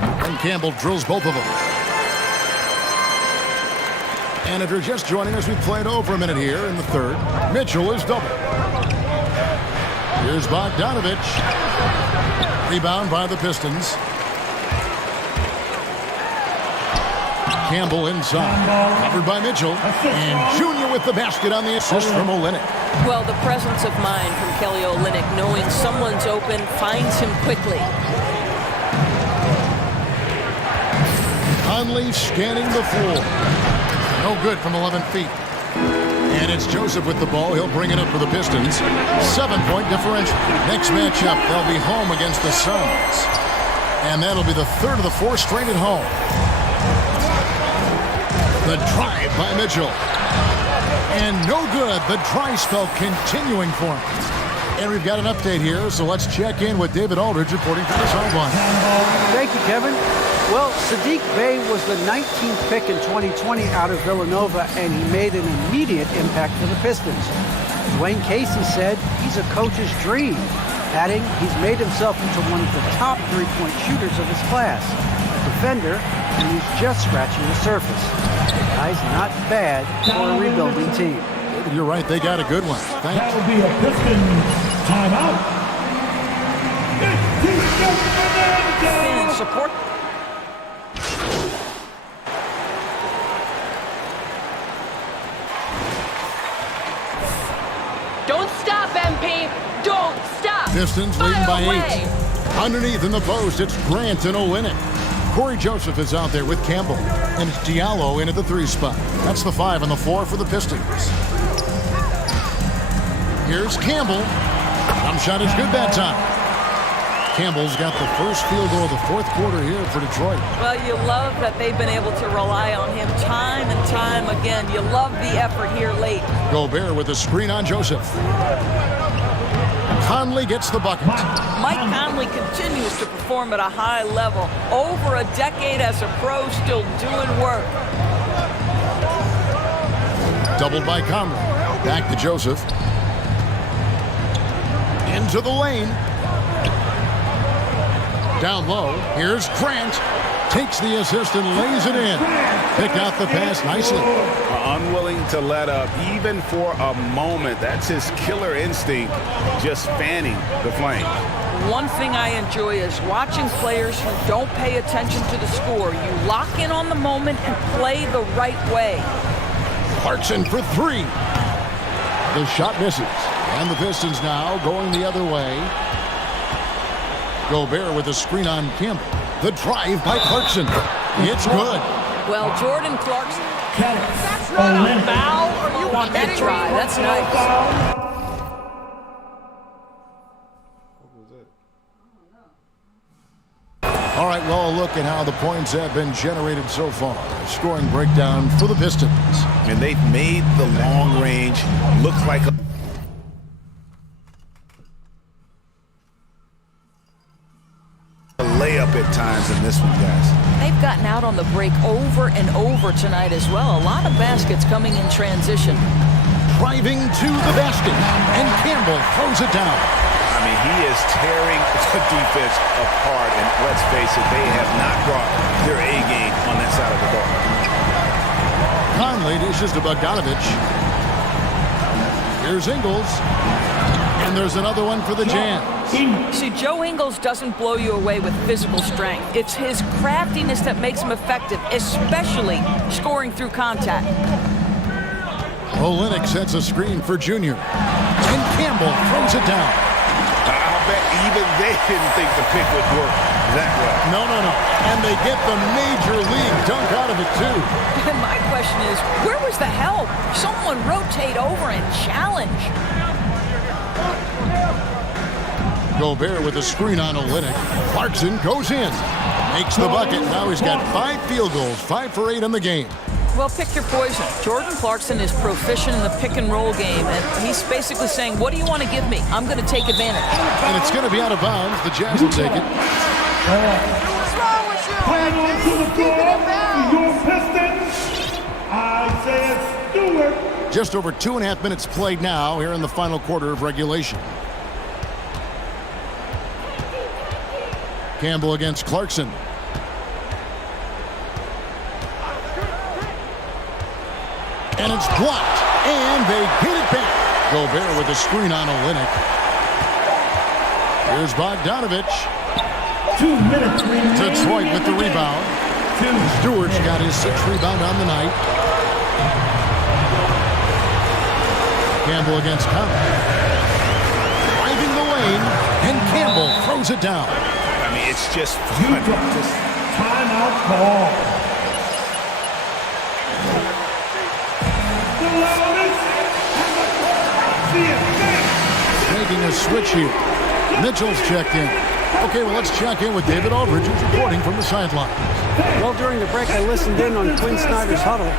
And Campbell drills both of them. And if you're just joining us, we played over a minute here in the third. Mitchell is double. Here's Bogdanovich. Rebound by the Pistons. Campbell inside, covered by Mitchell, and Junior with the basket on the assist from Olynyk. Well, the presence of mind from Kelly Olynyk, knowing someone's open, finds him quickly. Conley scanning the floor. No good from 11 feet. And it's Joseph with the ball. He'll bring it up for the Pistons. 7-point differential. Next matchup, they'll be home against the Suns. And that'll be the third of the four straight at home. The drive by Mitchell. And no good. The dry spell continuing for him. And we've got an update here, so let's check in with David Aldridge reporting from the sideline. Thank you, Kevin. Well, Saddiq Bey was the 19th pick in 2020 out of Villanova, and he made an immediate impact for the Pistons. Dwayne Casey said he's a coach's dream, adding he's made himself into one of the top three-point shooters of his class. Defender, and he's just scratching the surface. Guy's not bad for a rebuilding team. You're right, they got a good one. Thanks. That'll be a Pistons timeout. And support. Don't stop, MP. Don't stop. Pistons leading by 8. Underneath in the post, it's Grant and Olynyk. Corey Joseph is out there with Campbell. And it's Diallo in at the 3 spot. That's the 5 and the 4 for the Pistons. Here's Campbell. Jump shot is good that time. Campbell's got the first field goal of the fourth quarter here for Detroit. Well, you love that they've been able to rely on him time and time again. You love the effort here late. Gobert with a screen on Joseph. Conley gets the bucket. Mike Conley continues to perform at a high level. Over a decade as a pro, still doing work. Doubled by Conley. Back to Joseph. Into the lane. Down low. Here's Grant. takes the assist and lays it in. Pick out the pass nicely. Unwilling to let up even for a moment. That's his killer instinct, just fanning the flame. One thing I enjoy is watching players who don't pay attention to the score. You lock in on the moment and play the right way. Clarkson for three. The shot misses. And the Pistons now going the other way. Gobert with a screen on Campbell. The drive by Clarkson. It's good. Well, Jordan Clarkson. That's not a foul. Are you on that drive? That's nice. All right, well, a look at how the points have been generated so far. A scoring breakdown for the Pistons. And they've made the long range look like a layup at times in this one, guys. They've gotten out on the break over and over tonight as well. A lot of baskets coming in transition. Driving to the basket, and Campbell throws it down. I mean, he is tearing the defense apart, and let's face it, they have not brought their A game on that side of the ball. Conley dishes to Bogdanovich. Here's Ingles, and there's another one for the Jazz. See, Joe Ingles doesn't blow you away with physical strength. It's his craftiness that makes him effective, especially scoring through contact. Olynyk sets a screen for Junior, and Campbell throws it down. I'll bet even they didn't think the pick would work that well. No. And they get the major league dunk out of it, too. And my question is, where was the help? Someone rotate over and challenge. Gobert with a screen on Olynyk. Clarkson goes in. Makes the bucket. Now he's got 5 field goals, 5 for 8 in the game. Well, pick your poison. Jordan Clarkson is proficient in the pick and roll game, and he's basically saying, what do you want to give me? I'm going to take advantage. And it's going to be out of bounds. The Jazz will take it. What's wrong with you? Playing onto the floor, your Pistons, Isaiah Stewart. Just over 2.5 minutes played now here in the final quarter of regulation. Campbell against Clarkson. And it's blocked, and they hit it back. Gobert with a screen on Olynyk. Here's Bogdanovich. 2 minutes remaining. Detroit with the rebound. Stewart's got his 6th rebound on the night. Campbell against Conley. Driving the lane, and Campbell throws it down. I mean, it's just fun. Timeout call. Making a switch here. Mitchell's checked in. Okay, well, let's check in with David Aldridge, who's reporting from the sideline. Well, during the break, I listened in on Quinn Snyder's huddle.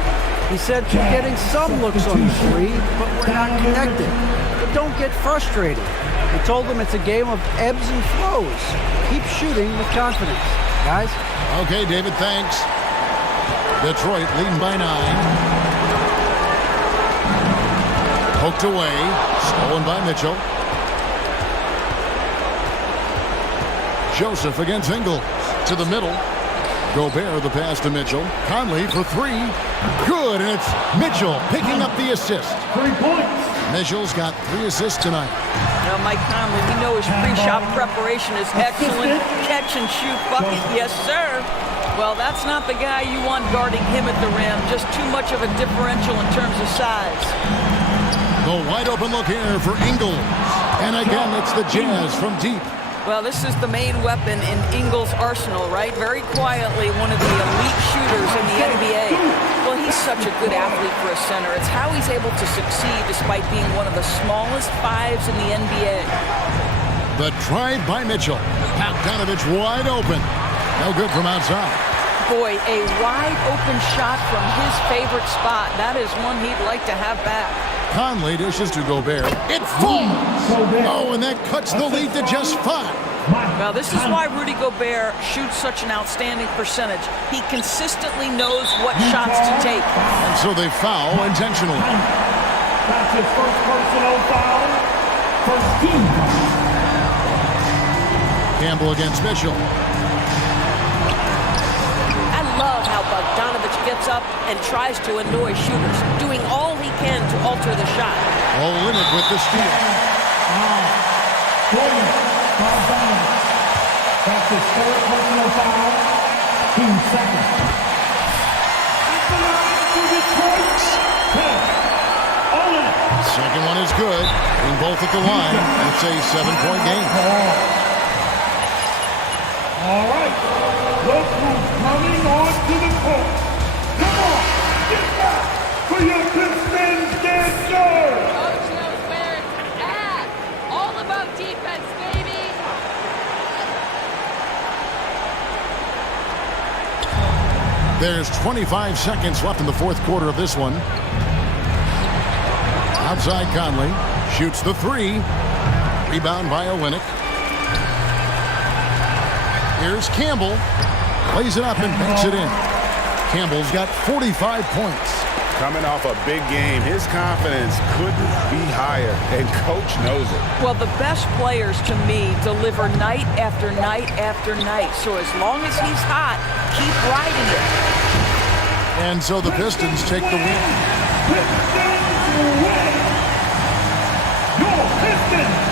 He said, we're getting some looks on the three, but we're not connected. But don't get frustrated. He told them it's a game of ebbs and flows. Keep shooting with confidence, guys. Okay, David, thanks. Detroit leading by 9. Poked away, stolen by Mitchell. Joseph against Ingles to the middle. Gobert the pass to Mitchell. Conley for 3. Good, and it's Mitchell picking up the assist. 3 points. Mitchell's got 3 assists tonight. Now, Mike Conley, we know his pre-shot preparation is excellent. Catch and shoot bucket, yes, sir. Well, that's not the guy you want guarding him at the rim. Just too much of a differential in terms of size. The wide open look here for Ingles. And again, it's the Jazz from deep. Well, this is the main weapon in Ingles' arsenal, right? Very quietly, one of the elite shooters in the NBA. Well, he's such a good athlete for a center. It's how he's able to succeed despite being one of the smallest 5s in the NBA. The drive by Mitchell. Bogdanovich wide open. No good from outside. Boy, a wide open shot from his favorite spot. That is one he'd like to have back. Conley dishes to Gobert. It falls! Oh, and that cuts the lead to just 5. Well, this is why Rudy Gobert shoots such an outstanding percentage. He consistently knows what shots to take. And so they foul intentionally. That's his first personal foul. First team foul. Campbell against Mitchell. Bogdanovich gets up and tries to annoy shooters, doing all he can to alter the shot. Olynyk with the steal. That's his third personal foul. 2 seconds. At the line for Detroit, Olynyk. Second one is good. Being both at the line, it's a 7-point game. All right. Look who's coming onto the court. Come on, get back for your Pistons dancers. Coach knows where it's at. All about defense, baby. There's 25 seconds left in the fourth quarter of this one. Outside Conley. Shoots the three. Rebound by Olynyk. Here's Campbell. Plays it up and banks it in. Campbell's got 45 points. Coming off a big game, his confidence couldn't be higher, and coach knows it. Well, the best players to me deliver night after night after night. So as long as he's hot, keep riding it. And so the Pistons take the win. Pistons win. Your Pistons.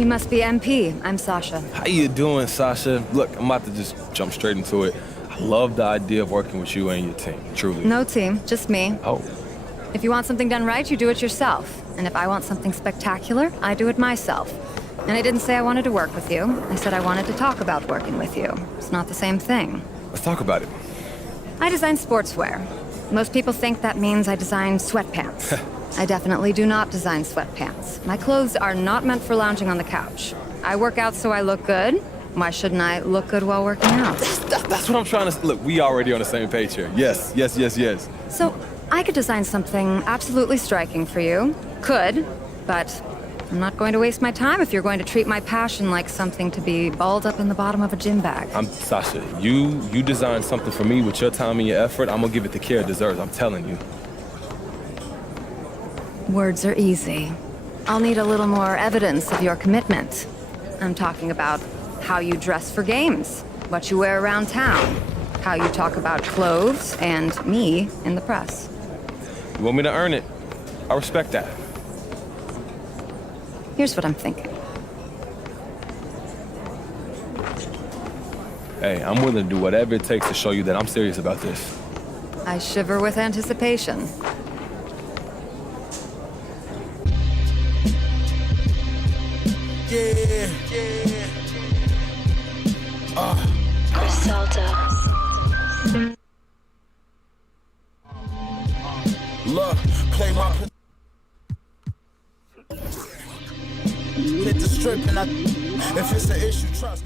You must be MP. I'm Sasha. How you doing, Sasha? Look, I'm about to just jump straight into it. I love the idea of working with you and your team, truly. No team, just me. Oh. If you want something done right, you do it yourself. And if I want something spectacular, I do it myself. And I didn't say I wanted to work with you. I said I wanted to talk about working with you. It's not the same thing. Let's talk about it. I design sportswear. Most people think that means I design sweatpants. I definitely do not design sweatpants. My clothes are not meant for lounging on the couch. I work out so I look good. Why shouldn't I look good while working out? That's what I'm trying to... Look, we already on the same page here. Yes, yes, yes, yes. So, I could design something absolutely striking for you. Could, but I'm not going to waste my time if you're going to treat my passion like something to be balled up in the bottom of a gym bag. Sasha, you designed something for me with your time and your effort. I'm gonna give it the care it deserves, I'm telling you. Words are easy. I'll need a little more evidence of your commitment. I'm talking about how you dress for games, what you wear around town, how you talk about clothes and me in the press. You want me to earn it? I respect that. Here's what I'm thinking. Hey, I'm willing to do whatever it takes to show you that I'm serious about this. I shiver with anticipation. Yeah. Look, play my hit the strip and if it's an issue, trust.